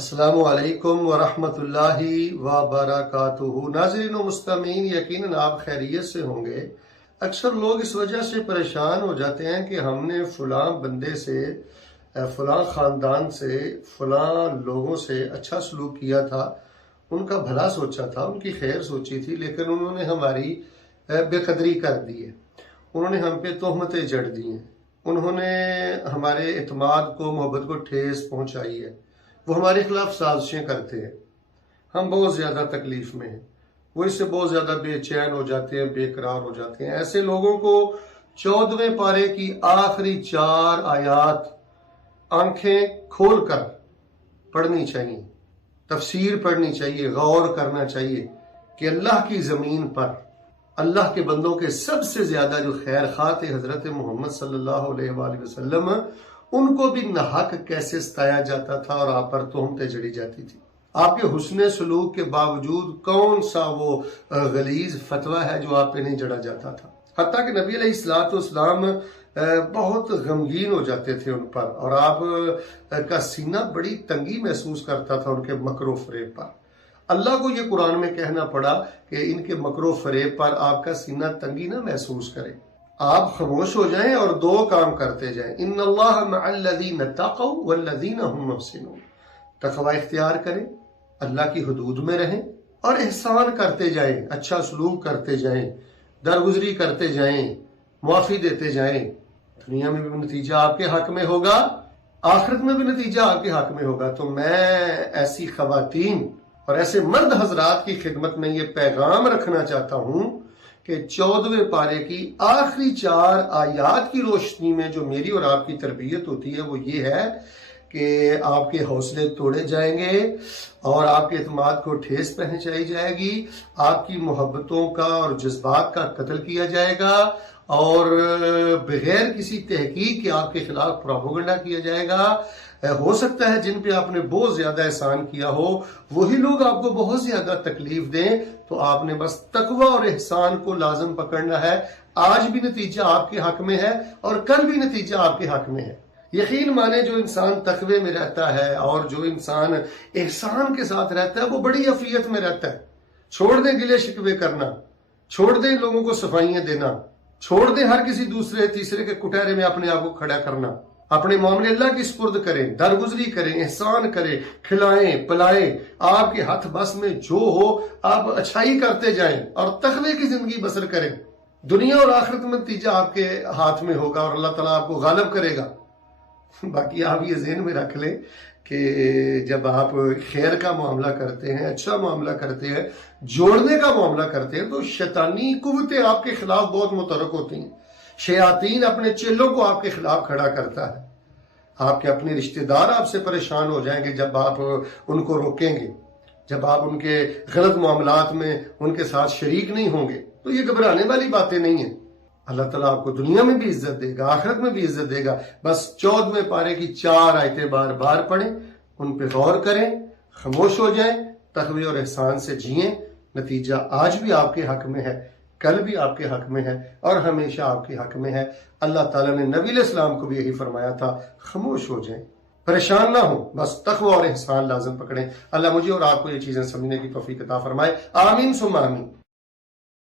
السلام علیکم ورحمۃ اللہ وبرکاتہ۔ ناظرین و مستمعین، یقیناً آپ خیریت سے ہوں گے۔ اکثر لوگ اس وجہ سے پریشان ہو جاتے ہیں کہ ہم نے فلاں بندے سے، فلاں خاندان سے، فلاں لوگوں سے اچھا سلوک کیا تھا، ان کا بھلا سوچا تھا، ان کی خیر سوچی تھی، لیکن انہوں نے ہماری بے قدری کر دی ہے، انہوں نے ہم پہ تہمتیں جڑ دی ہیں، انہوں نے ہمارے اعتماد کو، محبت کو ٹھیس پہنچائی ہے، وہ ہمارے خلاف سازشیں کرتے ہیں، ہم بہت زیادہ تکلیف میں ہیں، وہ اس سے بہت زیادہ بے چین ہو جاتے ہیں، بے قرار ہو جاتے ہیں۔ ایسے لوگوں کو 14ویں پارے کی آخری 4 آیات آنکھیں کھول کر پڑھنی چاہیے، تفسیر پڑھنی چاہیے، غور کرنا چاہیے کہ اللہ کی زمین پر اللہ کے بندوں کے سب سے زیادہ جو خیر خواہ تھے حضرت محمد صلی اللہ علیہ وآلہ وسلم، ان کو بھی ناحق کیسے ستایا جاتا تھا اور آپ پر تہمتیں جڑی جاتی تھی۔ آپ کے حسن سلوک کے باوجود کون سا وہ غلیظ فتویٰ ہے جو آپ پہ نہیں جڑا جاتا تھا، حتیٰ کہ نبی علیہ السلام بہت غمگین ہو جاتے تھے ان پر، اور آپ کا سینہ بڑی تنگی محسوس کرتا تھا ان کے مکر و فریب پر۔ اللہ کو یہ قرآن میں کہنا پڑا کہ ان کے مکر و فریب پر آپ کا سینہ تنگی نہ محسوس کرے، آپ خاموش ہو جائیں اور 2 کام کرتے جائیں۔ ان اللہ مع الذین اتقوا والذین هم محسنون، تقوی اختیار کریں، اللہ کی حدود میں رہیں اور احسان کرتے جائیں، اچھا سلوک کرتے جائیں، درگزری کرتے جائیں، معافی دیتے جائیں۔ دنیا میں بھی نتیجہ آپ کے حق میں ہوگا، آخرت میں بھی نتیجہ آپ کے حق میں ہوگا۔ تو میں ایسی خواتین اور ایسے مرد حضرات کی خدمت میں یہ پیغام رکھنا چاہتا ہوں کہ 14ویں پارے کی آخری 4 آیات کی روشنی میں جو میری اور آپ کی تربیت ہوتی ہے وہ یہ ہے کہ آپ کے حوصلے توڑے جائیں گے اور آپ کے اعتماد کو ٹھیس پہنچائی جائے گی، آپ کی محبتوں کا اور جذبات کا قتل کیا جائے گا، اور بغیر کسی تحقیق کے آپ کے خلاف پروپیگنڈا کیا جائے گا۔ ہو سکتا ہے جن پہ آپ نے بہت زیادہ احسان کیا ہو وہی لوگ آپ کو بہت زیادہ تکلیف دیں، تو آپ نے بس تقوی اور احسان کو لازم پکڑنا ہے۔ آج بھی نتیجہ آپ کے حق میں ہے اور کل بھی نتیجہ آپ کے حق میں ہے۔ یقین مانے جو انسان تقوی میں رہتا ہے اور جو انسان احسان کے ساتھ رہتا ہے وہ بڑی عافیت میں رہتا ہے۔ چھوڑ دیں گلے شکوے کرنا، چھوڑ دیں لوگوں کو صفائیاں دینا، چھوڑ دیں ہر کسی دوسرے تیسرے کے کٹہرے میں اپنے آپ کو کھڑا کرنا، اپنے معاملے اللہ کی سپرد کریں، درگزری کریں، احسان کریں، کھلائیں پلائیں، آپ کے ہاتھ بس میں جو ہو آپ اچھائی کرتے جائیں اور تقوی کی زندگی بسر کریں۔ دنیا اور آخرت میں نتیجہ آپ کے ہاتھ میں ہوگا اور اللہ تعالیٰ آپ کو غالب کرے گا۔ باقی آپ یہ ذہن میں رکھ لیں کہ جب آپ خیر کا معاملہ کرتے ہیں، اچھا معاملہ کرتے ہیں، جوڑنے کا معاملہ کرتے ہیں، تو شیطانی قوتیں آپ کے خلاف بہت متحرک ہوتی ہیں۔ شیاطین اپنے چیلوں کو آپ کے خلاف کھڑا کرتا ہے۔ آپ کے اپنے رشتہ دار آپ سے پریشان ہو جائیں گے جب آپ ان کو روکیں گے، جب آپ ان کے غلط معاملات میں ان کے ساتھ شریک نہیں ہوں گے۔ تو یہ گھبرانے والی باتیں نہیں ہیں، اللہ تعالیٰ آپ کو دنیا میں بھی عزت دے گا، آخرت میں بھی عزت دے گا۔ بس 14ویں پارے کی 4 آیتیں بار بار پڑھیں، ان پہ غور کریں، خاموش ہو جائیں، تقوی اور احسان سے جئیں۔ نتیجہ آج بھی آپ کے حق میں ہے، کل بھی آپ کے حق میں ہے اور ہمیشہ آپ کے حق میں ہے۔ اللہ تعالیٰ نے نبی علیہ السلام کو بھی یہی فرمایا تھا، خاموش ہو جائیں، پریشان نہ ہوں، بس تقوی اور احسان لازم پکڑیں۔ اللہ مجھے اور آپ کو یہ چیزیں سمجھنے کی توفیق عطا فرمائے، آمین ثم آمین۔